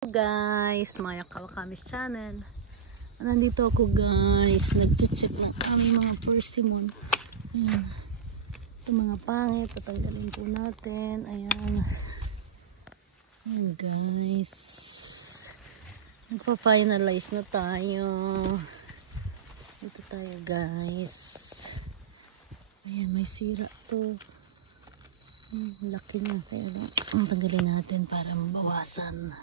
Guys, Maya Kawakamis channel. Nandito ako guys, nag-check ng aming mga persimmon. Ayan. Ito mga pangit, tatanggalin po natin. Ayan. Ayan guys, nagpa-finalize na tayo. Dito tayo guys. Ayan, may sira to. Laki niya, kaya tanggalin natin para mabawasan.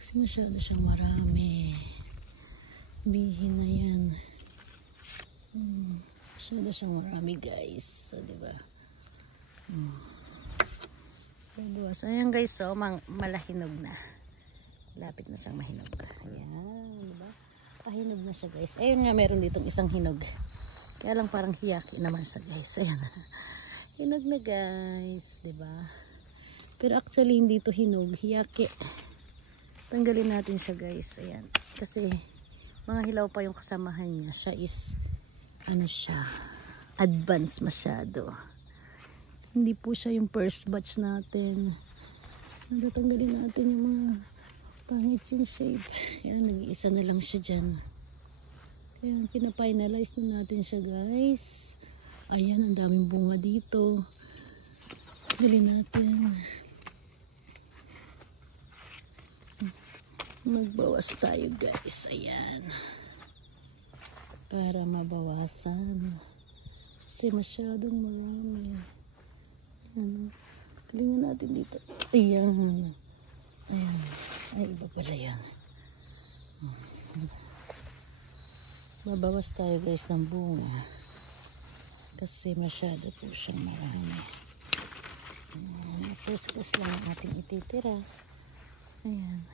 Kasi masyado siyang marami. Bihin na yan. Masyado siyang marami guys. So, diba? Buwas. Ayan guys, so malahinog na. Lapit na siyang mahinog. Ayan, diba? Pahinog na siya guys. Ayun nga, meron ditong isang hinog. Kaya lang parang hiyaki naman siya guys. Ayan. Hinog na guys. Diba? Pero actually hindi to hinog. Hiyaki. Tanggalin natin siya guys. Ayan. Kasi mga hilaw pa yung kasamahan niya. Siya is ano siya, advanced masyado. Hindi po siya yung first batch natin. Natanggalin natin yung mga pangit yung shape. Ayan, nag-iisa na lang siya dyan. Ayan, pinafinalize na natin siya guys. Ayan, ang daming bunga dito. Tanggalin natin. Magbawas tayo guys. Ayan. Para mabawasan. Kasi masyadong marami. Ayan. Kalingan natin dito. Ayan. Ayan. Ay, iba pala yan. Babawas tayo guys ng bunga. Kasi masyado po siyang marami. First lang ang ating ititira. Ayan.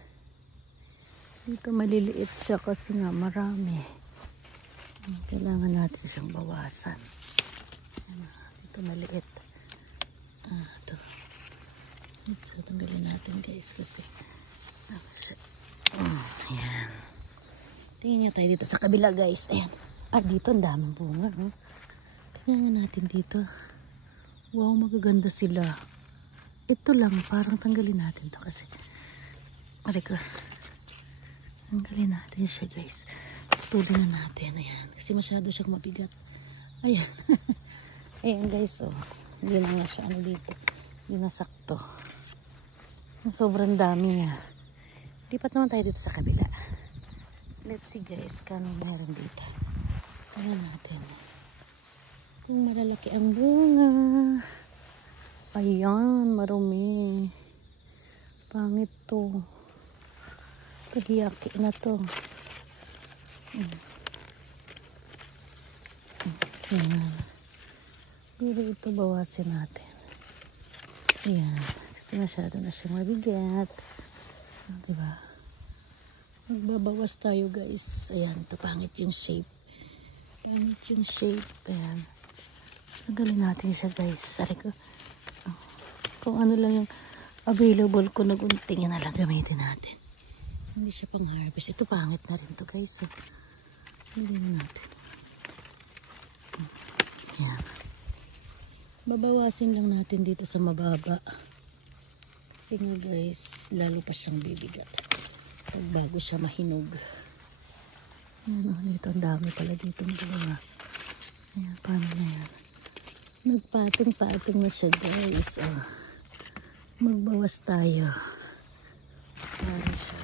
Dito maliliit siya kasi nga marami. Kailangan natin siyang bawasan. Dito maliit. Ito. Ito, tanggalin natin guys kasi ayan. Tingnan niya tayo dito sa kabila guys. Ayan. Dito ang daming bunga. Tingnan natin dito. Wow, magaganda sila. Ito lang, parang tanggalin natin to kasi tanggalin natin siya guys. Tulin na natin. Ayan. Kasi masyado siyang mabigat. Ayan. Ayan guys. Oh. Hindi na nga siya dito. Hindi na sakto. Sobrang dami niya. Lipat naman tayo dito sa kabila. Let's see guys. Kano meron dito. Ayan natin. Kung malalaki ang bunga. Ayan. Marumi. Pangit to. Hiyaki na to. Ayan. Pero ito bawasin natin. Ayan. Kasi masyado na siyang mabigat. Diba? Magbabawas tayo guys. Ayan. Ito pangit yung shape. Pangit yung shape. Ayan. Tanggalin natin siya guys. Sari ko. Kung ano lang yung available ko na gunting na lang gamitin natin. Hindi siya pang harvest. Ito pangit na rin to guys. So, hindi na natin. Ayan. Babawasin lang natin dito sa mababa. Kasi nga guys, lalo pa siyang bibigat. Pag bago siya mahinog. Ayan, dito ang dami pala dito. Mga. Ayan, paano na yan? Nagpatong-patong na siya guys. Magbawas tayo. Paano siya?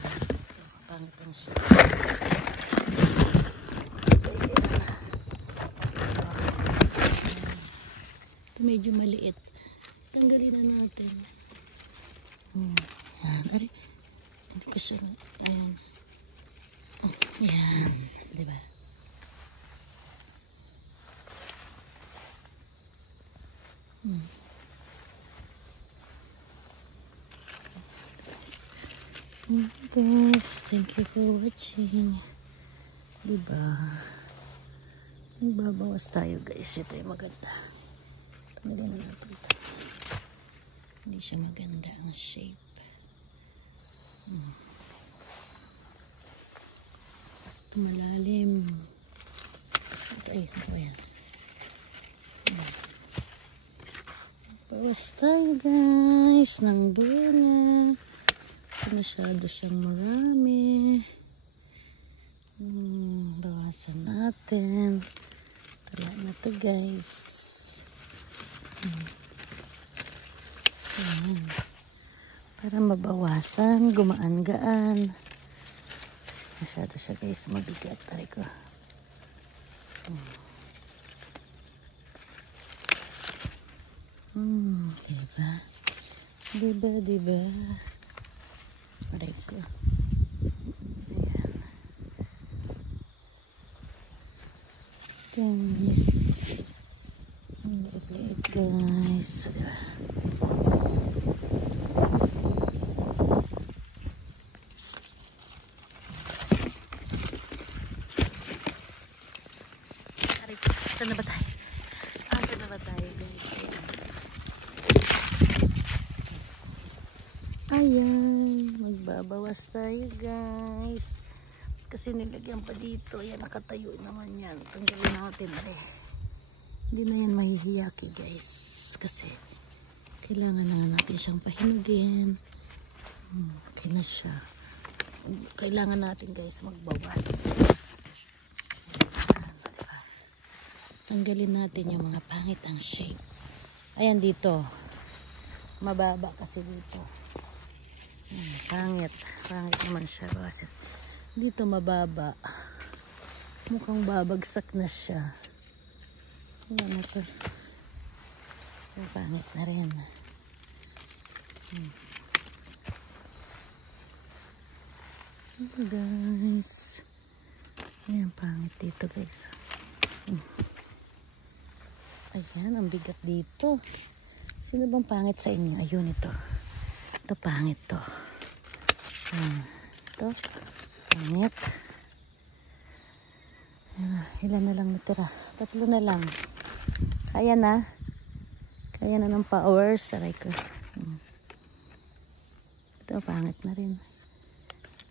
Pangitang siya. Ito medyo maliit. Tanggalin na natin. Ayan. Ari. Hindi ko siya. Ayan. Ayan. Diba? Guys, thank you for watching. Diba? Magbabawas tayo guys. Ito yung maganda. Tanggalin na natin ito. Hindi siya maganda ang shape. Ito malalim. Ito ay, ito yan. Bawas tayo guys ng bunga. Masyado siyang marami. Bawasan natin. Tala na to guys. Ayan. Para mabawasan, gumaan-gaan. Kasi masyado siya guys, mabigat. Tari ko. Diba? Tari ko. Guys, ang liit guys. Saan na ba tayo? Saan na ba tayo guys? Ayan, magbabawas tayo guys. Kasi nilagyan pa dito. Ayan, nakatayo naman yan. Tanggalin natin. Hindi na yan mahihiyaki guys. Kasi kailangan na natin siyang pahinugin. Okay na siya. Kailangan natin guys magbawas. Tanggalin natin yung mga pangit ang shape. Ayan dito. Mababa kasi dito. Pangit. Pangit naman siya. Dito mababa. Mukhang babagsak na siya. Ayan na to. Pangit na rin. Guys. Ayan, pangit dito guys. Ayan, ang bigat dito. Sino bang pangit sa inyo? Ayun ito. Ito pangit to. Ito. Pangit. Ilan na lang natira? 3 na lang. Kaya na. Kaya na ng powers. Aray ko. Ito pangit na rin.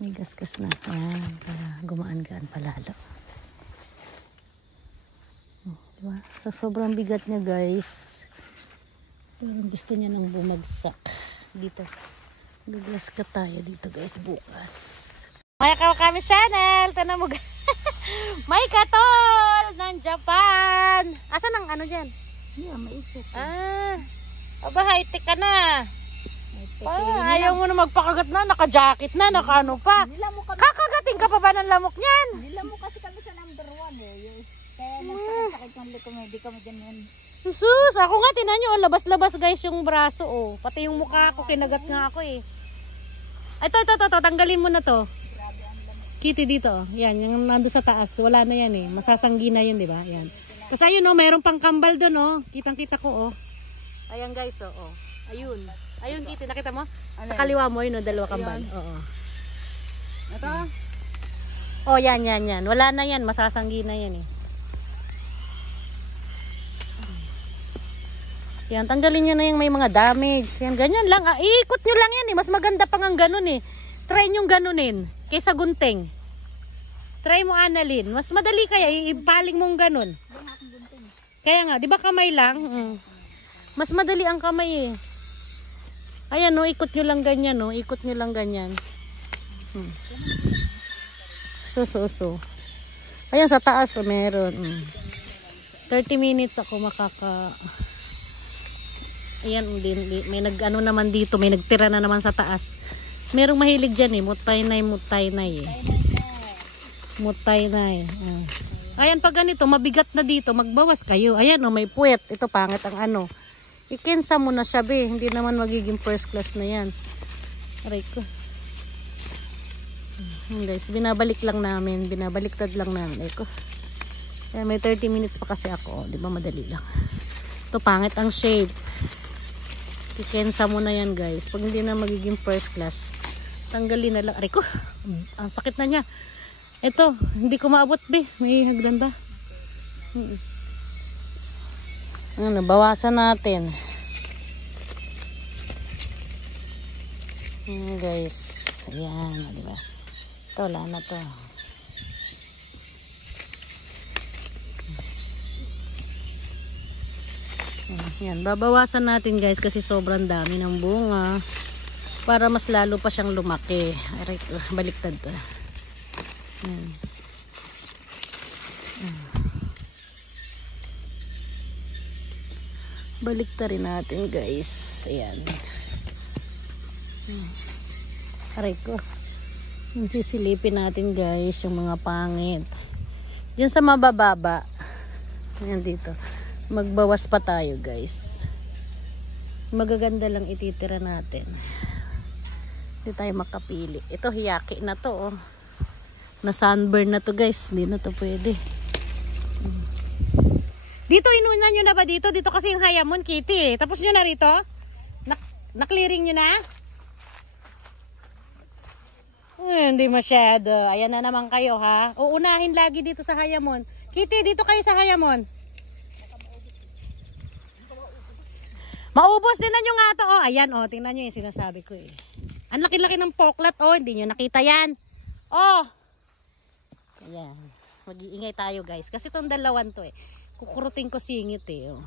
May gasgas na. Ayan. Para gumaan-gaan palalo. Diba? So, sobrang bigat niya guys. Parang gusto niya nang bumagsak. Dito. Gaglas ka tayo dito guys bukas. Maya Kawakami channel. Tanong mo guys. May katol ng Japan. Asan ang ano dyan? Yeah, may isip. Aba, high-tech ka na. Ayaw mo na magpakagat na. Naka-jacket na. Naka-ano pa. Kakagating ka pa ba ng lamok niyan? Nila mo kasi kami sa number 1 eh. Kaya nagkakasakit ng likomedi kami ganyan. Sus, ako nga tinan nyo. Labas-labas guys yung braso. Oh. Pati yung mukha ko. Kinagat nga ako eh. Ito. Tanggalin mo na to. Kitty dito. Yan, yung nando sa taas. Wala na yan eh. Masasanggi na yun, di ba? Yan. Tapos ayun oh, mayroong pang kambal doon oh. Kitang-kita ko oh. Ayan guys oh. Ayun. Ayun Kitty, nakita mo? Sa kaliwa mo yun oh, 2 kambal. Oo. Ito? Oh, yan. Wala na yan. Masasanggi na yan eh. Yan, tanggalin nyo na yung may mga damage. Yan, ganyan lang. Iikot nyo lang yan eh. Mas maganda pang ang ganun eh. Try nyo ganunin. Kaysa gunting. Try mo Annalyn. Mas madali kaya. Ipaling mong ganun. Kaya nga, di ba kamay lang? Mas madali ang kamay eh. Ayan no, ikot nyo lang ganyan no. Ikot nyo lang ganyan. So. Ayan sa taas oh, meron. 30 minutes ako makaka... Ayan, may nag-ano naman dito, may nagtira na naman sa taas. Merong mahilig dyan eh, mutaynay eh. Mutaynay. Ayan, pag ganito, mabigat na dito, magbawas kayo. Ayan oh, may puwet. Ito pangit ang ano. Ikensa mo na siya be, hindi naman magiging first class na yan. Aray ko. Guys, binabaliktad lang namin. Aray ko. Ayan, may 30 minutes pa kasi ako. Di ba madali lang. Ito pangit ang shape. Ikensa mo na yan guys. Pag hindi na magiging first class, tanggalin na lang. Aray ko, ang sakit na niya. Ito, hindi ko maabot be. May hagdan ba? Ano, bawasan natin. Guys, ayan, diba? Ito, wala na to. Yan, babawasan natin guys kasi sobrang dami ng bunga. Para mas lalo pa siyang lumaki. Aray ko, baliktad to. Ayan. Baliktarin natin guys. Ayan. Aray ko. Sisilipin natin guys yung mga pangit. Diyan sa mabababa. Ayan dito. Magbawas pa tayo guys. Magaganda lang ititira natin. Hindi tayo makapili. Ito hiyaki na to oh. Na sunburn na to guys. Hindi na to pwede. Dito inuna nyo na ba dito? Dito kasi yung hayamon Kitty eh. Tapos nyo na rito? Na-clearing nyo na? Hindi masyado. Ayan na naman kayo ha. Uunahin lagi dito sa hayamon. Kitty, dito kayo sa hayamon. Maubos din na nyo nga to. Oh, ayan oh, tingnan nyo yung sinasabi ko eh. Ang laki-laki ng poklat oh, hindi nyo nakita yan. Oh. Ayan. Mag-iingay tayo guys. Kasi itong dalawan to eh. Kukurutin ko singit eh. Oh.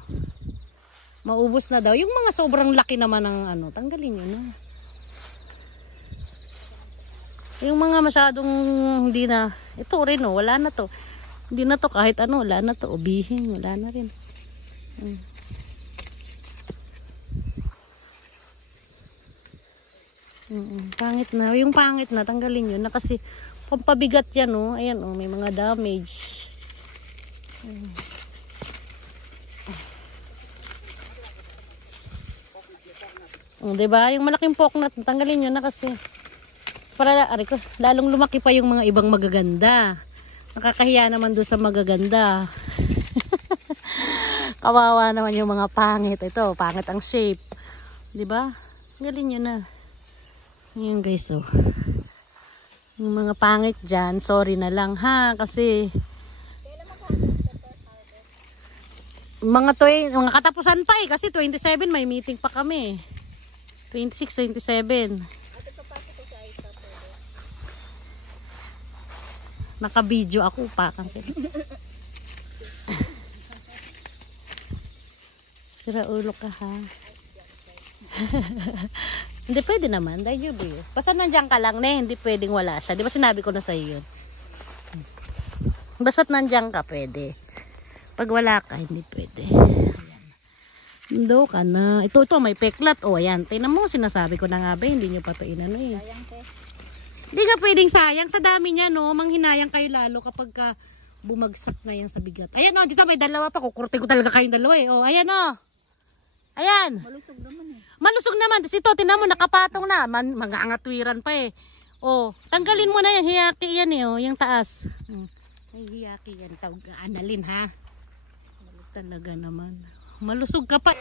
Maubos na daw. Yung mga sobrang laki naman ng ano, tanggalin nyo na. Yung mga masyadong hindi na, ito rin oh, wala na to. Hindi na to kahit ano, wala na to. Ubihin, wala na rin. Pangit na. Yung pangit na, tanggalin yun na kasi pampabigat yan oh. Ayan oh, may mga damage. Diba? Yung malaking poknat, tanggalin yun na kasi. Para ko, lalong lumaki pa yung mga ibang magaganda. Nakakahiya naman doon sa magaganda. Kawawa naman yung mga pangit. Ito, pangit ang shape. 'Di ba? Galing nyo na. Ngayon guys, oh. Yung mga pangit dyan, sorry na lang ha. Kasi mga katapusan pa eh. Kasi 27 may meeting pa kami. 26, 27. Naka-video ako pa. Sira ulo ka ha. Hindi pwede naman. Dahil yun. Basta nandiyan ka lang na hindi pwedeng wala siya. Di ba sinabi ko na sa iyo yun? Basta't nandiyan ka pwede. Pag wala ka hindi pwede. Doon ka na. Ito may peklat. O ayan. Tingnan mo sinasabi ko na nga ba. Hindi nyo pa ito inano eh. Sayang te. Hindi ka pwedeng sayang sa dami niya no. Manghinayang kayo lalo kapag ka bumagsak na yan sa bigat. Ayan o, dito may dalawa pa. Kukurte ko talaga kayong dalawa eh. O, ayan o. Ayan. Malusog naman eh. Malusog naman. Tapos ito, tinan mo, nakapatong na. Mag-aangatwiran pa eh. O, tanggalin mo na yan. Hiyaki yan eh. O, yung taas. Ay, hiyaki yan. Analin ha. Talaga naman. Malusog ka pa.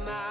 My